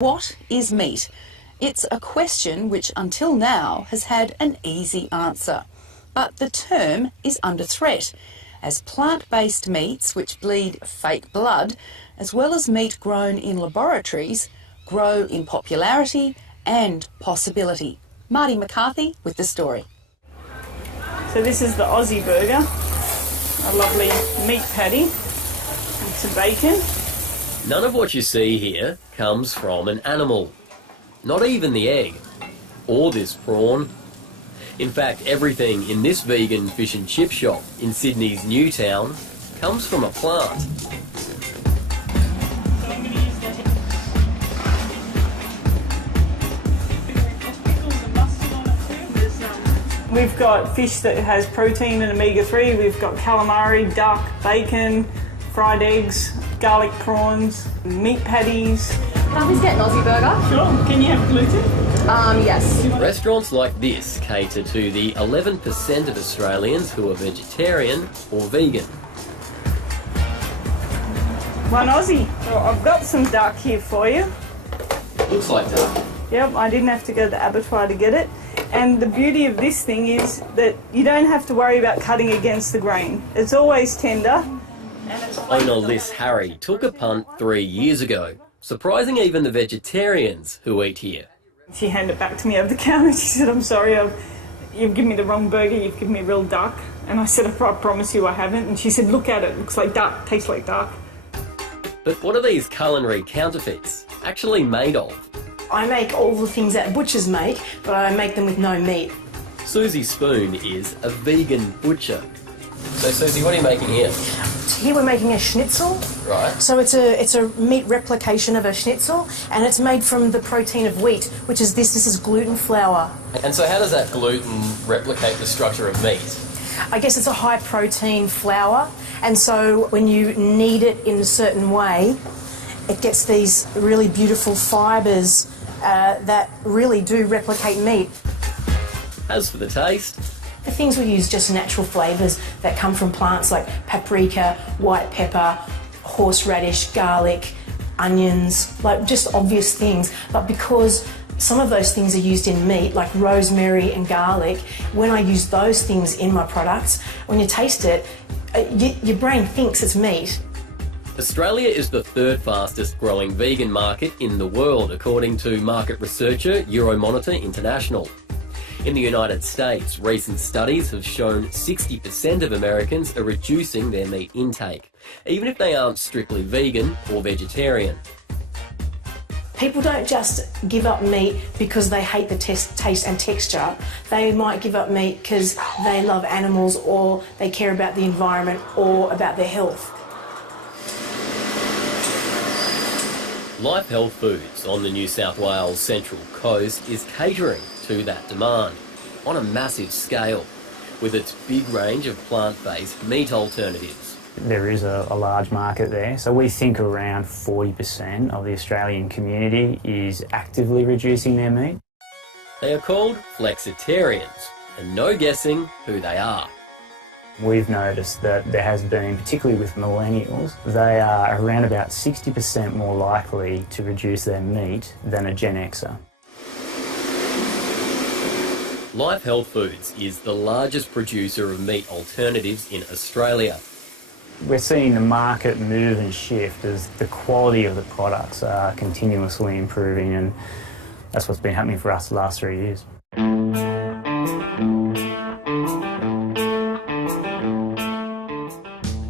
What is meat? It's a question which until now has had an easy answer. But the term is under threat, as plant-based meats which bleed fake blood, as well as meat grown in laboratories, grow in popularity and possibility. Marty McCarthy with the story. So this is the Aussie burger, a lovely meat patty with some bacon. None of what you see here comes from an animal. Not even the egg, or this prawn. In fact, everything in this vegan fish and chip shop in Sydney's Newtown comes from a plant. We've got fish that has protein and omega-3. We've got calamari, duck, bacon, fried eggs, garlic prawns, meat patties. Can I please get an Aussie burger? Sure. Can you have gluten? Yes. Restaurants like this cater to the 11% of Australians who are vegetarian or vegan. One Aussie. So I've got some duck here for you. Looks like duck. Yep, I didn't have to go to the abattoir to get it. And the beauty of this thing is that you don't have to worry about cutting against the grain. It's always tender. Owner Liz Harry took a punt 3 years ago, surprising even the vegetarians who eat here. She handed it back to me over the counter. She said, "I'm sorry, you've given me the wrong burger, you've given me real duck." And I said, "I promise you I haven't." And she said, "Look at it, it looks like duck, tastes like duck." But what are these culinary counterfeits actually made of? I make all the things that butchers make, but I make them with no meat. Susie Spoon is a vegan butcher. So Susie, what are you making here? Here we're making a schnitzel. Right. So it's a meat replication of a schnitzel, and it's made from the protein of wheat, which is this. This is gluten flour. And so how does that gluten replicate the structure of meat? I guess it's a high protein flour, and so when you knead it in a certain way, it gets these really beautiful fibres that really do replicate meat. As for the taste, The things we use just natural flavours that come from plants like paprika, white pepper, horseradish, garlic, onions, like just obvious things. But because some of those things are used in meat, like rosemary and garlic, when I use those things in my products, when you taste it, your brain thinks it's meat. Australia is the third fastest growing vegan market in the world, according to market researcher Euromonitor International. In the United States, recent studies have shown 60% of Americans are reducing their meat intake, even if they aren't strictly vegan or vegetarian. People don't just give up meat because they hate the taste and texture. They might give up meat because they love animals, or they care about the environment, or about their health. Life Health Foods on the New South Wales Central Coast is catering to that demand on a massive scale with its big range of plant-based meat alternatives. There is a large market there, so we think around 40% of the Australian community is actively reducing their meat. They are called flexitarians, and no guessing who they are. We've noticed that there has been, particularly with millennials, they are around about 60% more likely to reduce their meat than a Gen Xer. Life Health Foods is the largest producer of meat alternatives in Australia. We're seeing the market move and shift as the quality of the products are continuously improving, and that's what's been happening for us the last 3 years.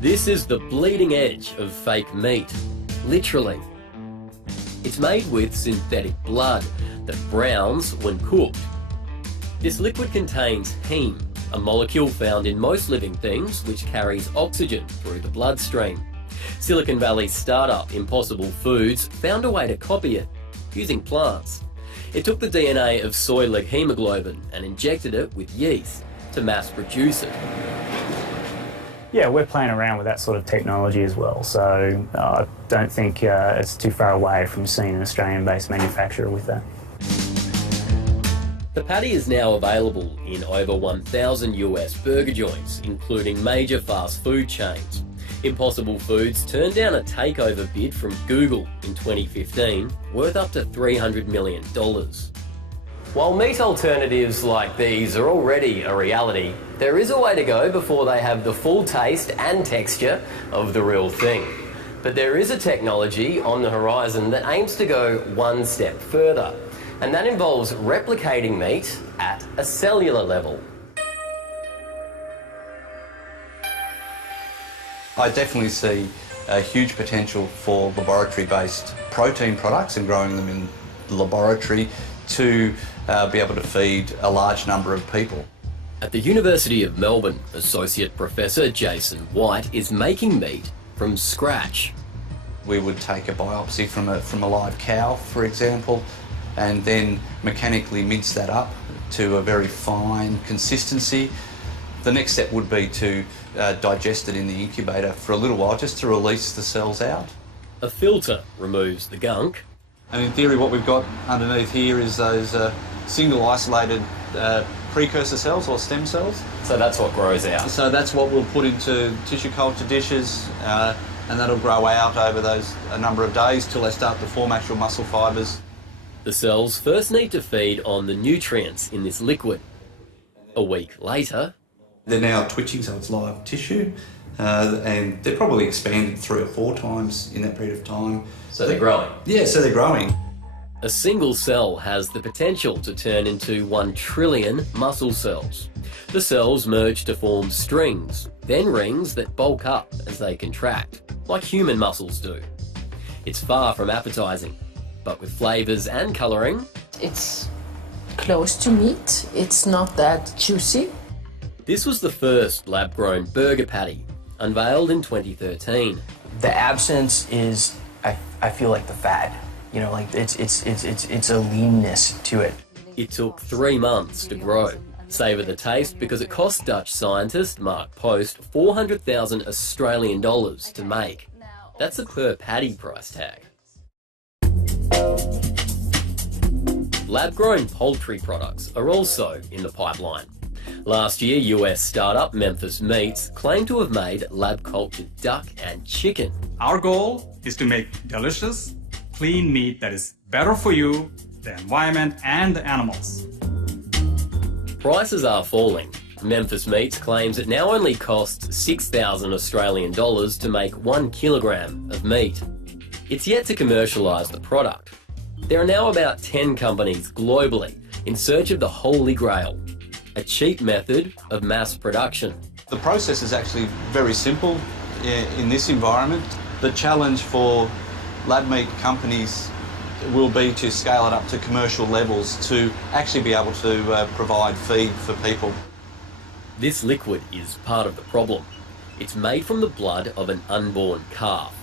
This is the bleeding edge of fake meat, literally. It's made with synthetic blood that browns when cooked. This liquid contains heme, a molecule found in most living things which carries oxygen through the bloodstream. Silicon Valley's startup Impossible Foods found a way to copy it, using plants. It took the DNA of soy-like hemoglobin and injected it with yeast to mass produce it. Yeah, we're playing around with that sort of technology as well, so I don't think it's too far away from seeing an Australian-based manufacturer with that. The patty is now available in over 1,000 US burger joints, including major fast food chains. Impossible Foods turned down a takeover bid from Google in 2015, worth up to $300 million. While meat alternatives like these are already a reality, there is a way to go before they have the full taste and texture of the real thing. But there is a technology on the horizon that aims to go one step further, and that involves replicating meat at a cellular level. I definitely see a huge potential for laboratory-based protein products and growing them in the laboratory to be able to feed a large number of people. At the University of Melbourne, Associate Professor Jason White is making meat from scratch. We would take a biopsy from a live cow, for example, and then mechanically mince that up to a very fine consistency. The next step would be to digest it in the incubator for a little while, just to release the cells out. A filter removes the gunk. And in theory, what we've got underneath here is those single isolated precursor cells or stem cells. So that's what grows out. So that's what we'll put into tissue culture dishes, and that'll grow out over a number of days till they start to form actual muscle fibres. The cells first need to feed on the nutrients in this liquid. A week later, they're now twitching, so it's live tissue, and they're probably expanded 3 or 4 times in that period of time. So they're growing? Yeah, so they're growing. A single cell has the potential to turn into 1 trillion muscle cells. The cells merge to form strings, then rings that bulk up as they contract, like human muscles do. It's far from appetising, but with flavours and colouring, it's close to meat. It's not that juicy. This was the first lab-grown burger patty, unveiled in 2013. The absence is, I feel like the fat. You know, like it's a leanness to it. It took 3 months to grow. Savour the taste because it cost Dutch scientist Mark Post 400,000 Australian dollars to make. That's a per patty price tag. Lab-grown poultry products are also in the pipeline. Last year, US startup Memphis Meats claimed to have made lab-cultured duck and chicken. Our goal is to make delicious, clean meat that is better for you, the environment and the animals. Prices are falling. Memphis Meats claims it now only costs 6,000 Australian dollars to make 1 kilogram of meat. It's yet to commercialise the product. There are now about 10 companies globally in search of the holy grail, a cheap method of mass production. The process is actually very simple in this environment. The challenge for lab meat companies will be to scale it up to commercial levels to actually be able to provide feed for people. This liquid is part of the problem. It's made from the blood of an unborn calf.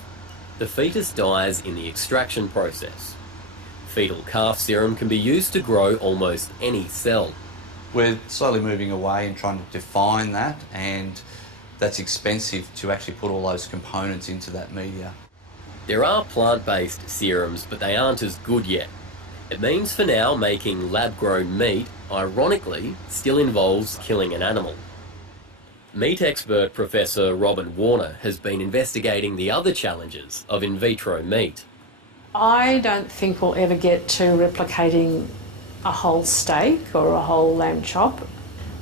The fetus dies in the extraction process. Fetal calf serum can be used to grow almost any cell. We're slowly moving away and trying to define that, and that's expensive to actually put all those components into that media. There are plant-based serums, but they aren't as good yet. It means for now making lab-grown meat, ironically, still involves killing an animal. Meat expert Professor Robin Warner has been investigating the other challenges of in vitro meat. I don't think we'll ever get to replicating a whole steak or a whole lamb chop.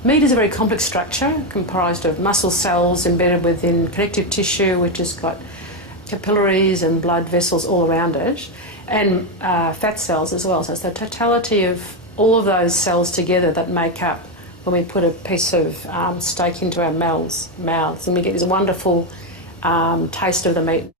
Meat is a very complex structure comprised of muscle cells embedded within connective tissue, which has got capillaries and blood vessels all around it, and fat cells as well. So it's the totality of all of those cells together that make up when we put a piece of steak into our mouths, and we get this wonderful taste of the meat.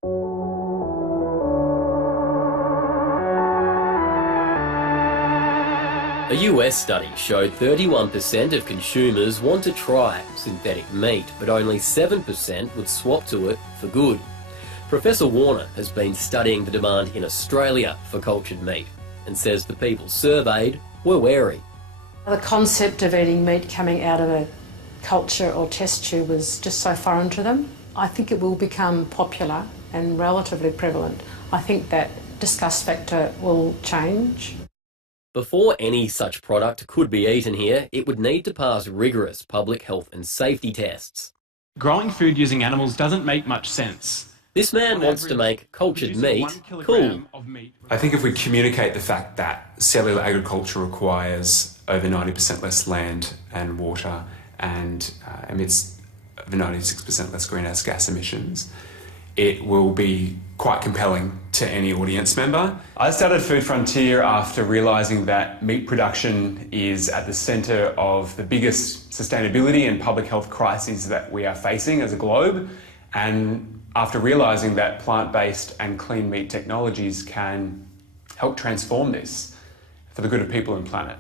A US study showed 31% of consumers want to try synthetic meat, but only 7% would swap to it for good. Professor Warner has been studying the demand in Australia for cultured meat and says the people surveyed were wary. The concept of eating meat coming out of a culture or test tube was just so foreign to them. I think it will become popular and relatively prevalent. I think that disgust factor will change. Before any such product could be eaten here, it would need to pass rigorous public health and safety tests. Growing food using animals doesn't make much sense. This man wants to make cultured meat cool. I think if we communicate the fact that cellular agriculture requires over 90% less land and water and emits over 96% less greenhouse gas emissions, it will be quite compelling to any audience member. I started Food Frontier after realising that meat production is at the centre of the biggest sustainability and public health crises that we are facing as a globe, and after realising that plant-based and clean meat technologies can help transform this for the good of people and planet.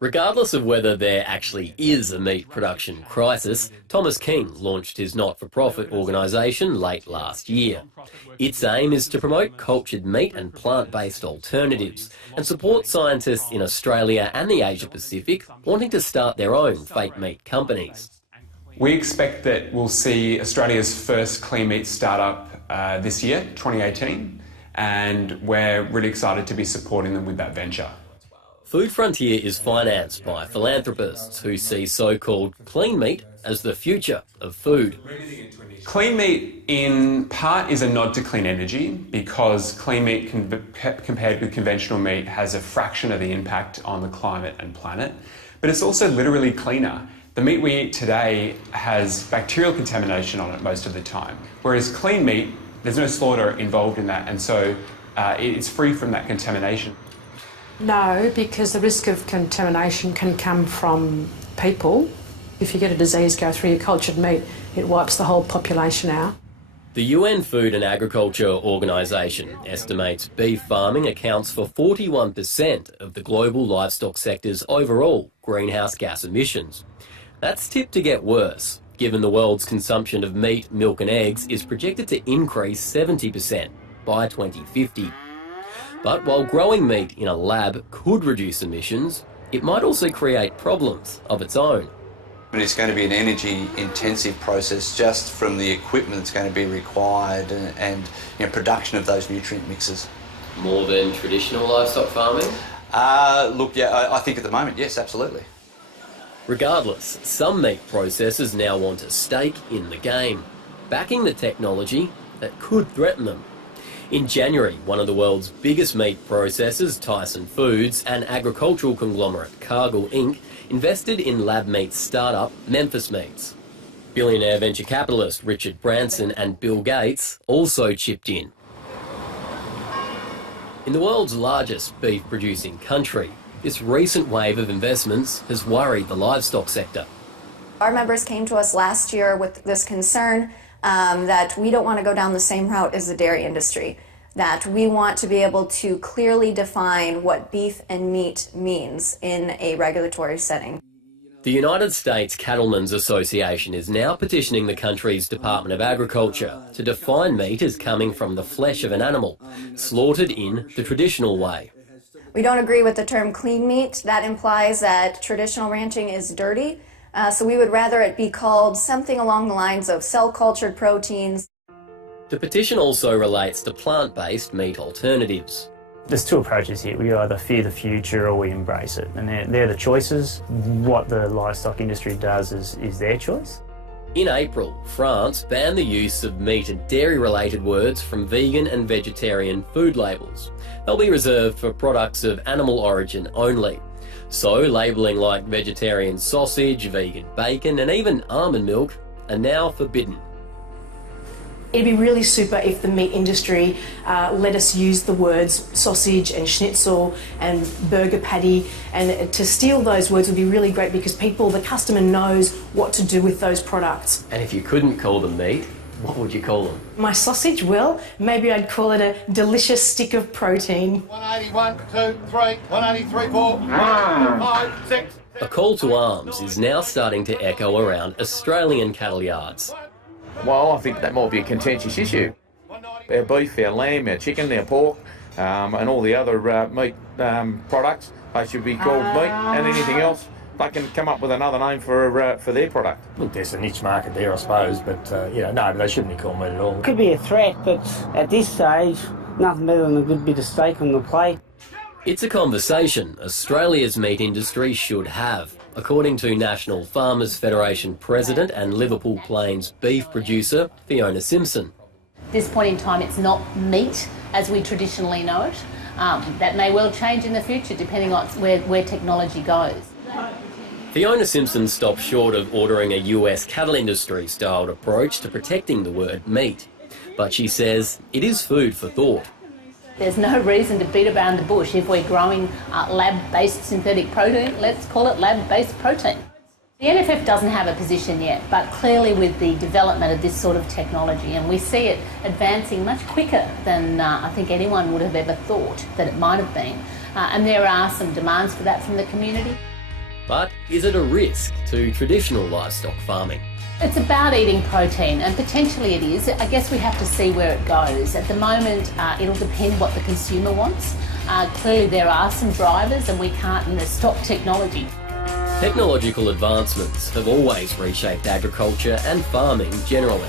Regardless of whether there actually is a meat production crisis, Thomas King launched his not-for-profit organisation late last year. Its aim is to promote cultured meat and plant-based alternatives and support scientists in Australia and the Asia-Pacific wanting to start their own fake meat companies. We expect that we'll see Australia's first clean meat startup this year, 2018, and we're really excited to be supporting them with that venture. Food Frontier is financed by philanthropists who see so-called clean meat as the future of food. Clean meat, in part, is a nod to clean energy because clean meat, compared with conventional meat, has a fraction of the impact on the climate and planet. But it's also literally cleaner. The meat we eat today has bacterial contamination on it most of the time, whereas clean meat, there's no slaughter involved in that, and so it's free from that contamination. No, because the risk of contamination can come from people. If you get a disease go through your cultured meat, it wipes the whole population out. The UN Food and Agriculture Organisation estimates beef farming accounts for 41% of the global livestock sector's overall greenhouse gas emissions. That's tipped to get worse, given the world's consumption of meat, milk and eggs is projected to increase 70% by 2050. But while growing meat in a lab could reduce emissions, it might also create problems of its own. It's going to be an energy-intensive process just from the equipment that's going to be required and production of those nutrient mixes. More than traditional livestock farming? Look, yeah, I think at the moment, yes, absolutely. Regardless, some meat processors now want a stake in the game, backing the technology that could threaten them. In January, one of the world's biggest meat processors, Tyson Foods, and agricultural conglomerate Cargill Inc. invested in lab meat startup Memphis Meats. Billionaire venture capitalist Richard Branson and Bill Gates also chipped in. In the world's largest beef-producing country, this recent wave of investments has worried the livestock sector. Our members came to us last year with this concern that we don't want to go down the same route as the dairy industry, that we want to be able to clearly define what beef and meat means in a regulatory setting. The United States Cattlemen's Association is now petitioning the country's Department of Agriculture to define meat as coming from the flesh of an animal, slaughtered in the traditional way. We don't agree with the term clean meat. That implies that traditional ranching is dirty. So we would rather it be called something along the lines of cell-cultured proteins. The petition also relates to plant-based meat alternatives. There's two approaches here. We either fear the future or we embrace it. And they're the choices. What the livestock industry does is their choice. In April, France banned the use of meat and dairy-related words from vegan and vegetarian food labels. They'll be reserved for products of animal origin only. So, labelling like vegetarian sausage, vegan bacon and even almond milk are now forbidden. It'd be really super if the meat industry let us use the words sausage and schnitzel and burger patty, and to steal those words would be really great because the customer knows what to do with those products. And if you couldn't call them meat, what would you call them? My sausage, well, maybe I'd call it a delicious stick of protein. 181, 2, 3, 183, 4, 5, 6. A call to arms is now starting to echo around Australian cattle yards. Well, I think that might be a contentious issue. Our beef, our lamb, our chicken, our pork, and all the other meat products, they should be called meat, and anything else, they can come up with another name for their product. Look, there's a niche market there, I suppose, but, no, but they shouldn't be called meat at all. Could be a threat, but at this stage, nothing better than a good bit of steak on the plate. It's a conversation Australia's meat industry should have. according to National Farmers Federation President and Liverpool Plains beef producer Fiona Simpson. At this point in time, it's not meat as we traditionally know it. That may well change in the future depending on where technology goes. Fiona Simpson stopped short of ordering a US cattle industry-styled approach to protecting the word meat. But she says it is food for thought. There's no reason to beat around the bush. If we're growing lab-based synthetic protein, let's call it lab-based protein. The NFF doesn't have a position yet, but clearly with the development of this sort of technology, and we see it advancing much quicker than I think anyone would have ever thought that it might have been. And there are some demands for that from the community. But is it a risk to traditional livestock farming? It's about eating protein, and potentially it is. I guess we have to see where it goes. At the moment, it'll depend what the consumer wants. Clearly there are some drivers, and we can't stop technology. Technological advancements have always reshaped agriculture and farming generally.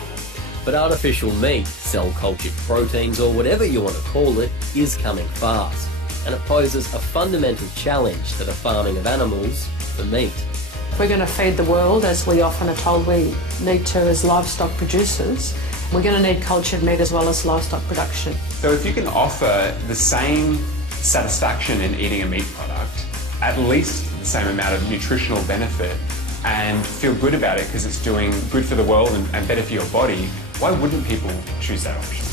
But artificial meat, cell-cultured proteins, or whatever you want to call it, is coming fast. And it poses a fundamental challenge to the farming of animals for meat. If we're going to feed the world, as we often are told we need to as livestock producers, we're going to need cultured meat as well as livestock production. So if you can offer the same satisfaction in eating a meat product, at least the same amount of nutritional benefit, and feel good about it because it's doing good for the world and better for your body, why wouldn't people choose that option?